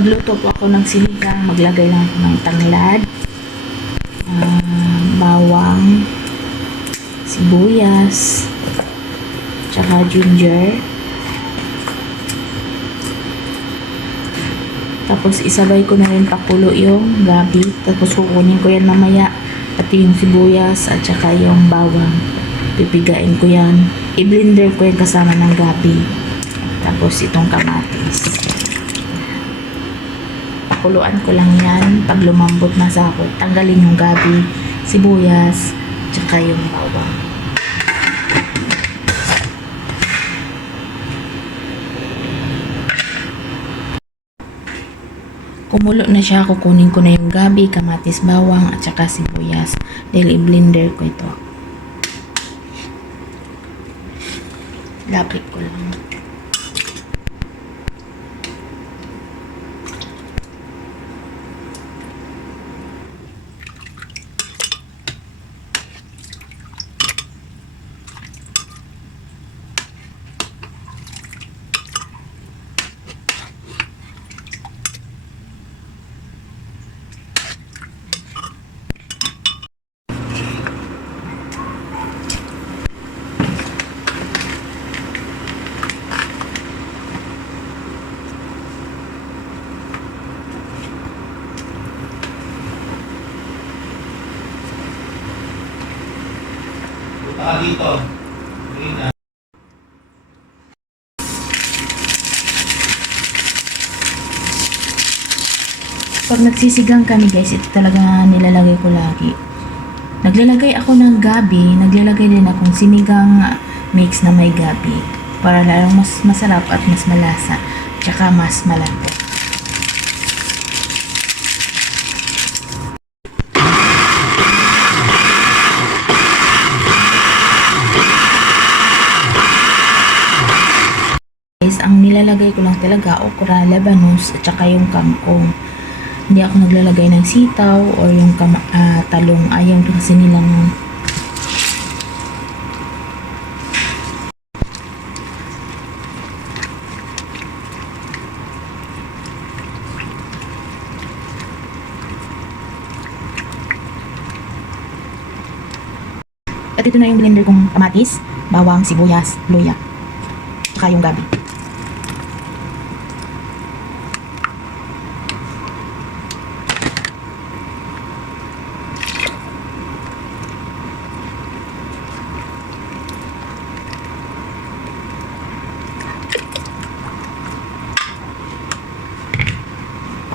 Magluto po ako ng sinigang. Maglagay lang ako ng tanglad, bawang, sibuyas, tsaka ginger. Tapos isabay ko na rin pakulo yung gabi. Tapos kukunin ko yan mamaya. Pati yung sibuyas at tsaka yung bawang. Pipigain ko yan. I-blender ko yan kasama ng gabi. Tapos itong kamatis. Pakuluan ko lang yan. Pag lumambot na sakot, tanggalin yung gabi, sibuyas, tsaka yung bawang. Kumulo na siya, kukunin ko na yung gabi, kamatis, bawang, at saka sibuyas. Dahil i-blender ko ito. Lapit ko lang. Dito. Rina. Pag nagsisigang kami guys, ito talaga nilalagay ko lagi. Naglalagay ako ng gabi, naglalagay din akong sinigang mix na may gabi. Para lalong mas masarap at mas malasa. Tsaka mas malambot. Ang nilalagay ko lang talaga okra, labanos at saka yung kangkong. Hindi ako naglalagay ng sitaw or yung talong. Ayaw kasi nilang at ito na yung blender kong kamatis, bawang, sibuyas, luya, saka yung gabi.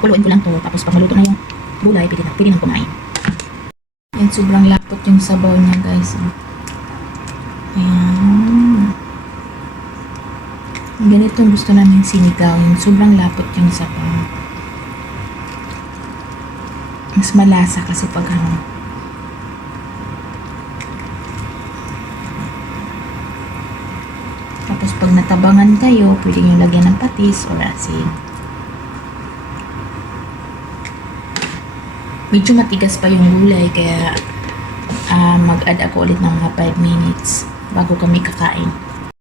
Kuluin ko lang to, tapos pag maluto na yung gulay, pwede nang kumain. Yan, sobrang lapot yung sabaw niya guys. Ayan. Ganitong gusto namin sinigang. Sobrang lapot yung sabaw. Mas malasa kasi pag Tapos pag natabangan kayo, pwede nyo lagyan ng patis or asin. Medyo matigas pa yung gulay, kaya mag-add ako ulit ng mga 5 minutes bago kami kakain.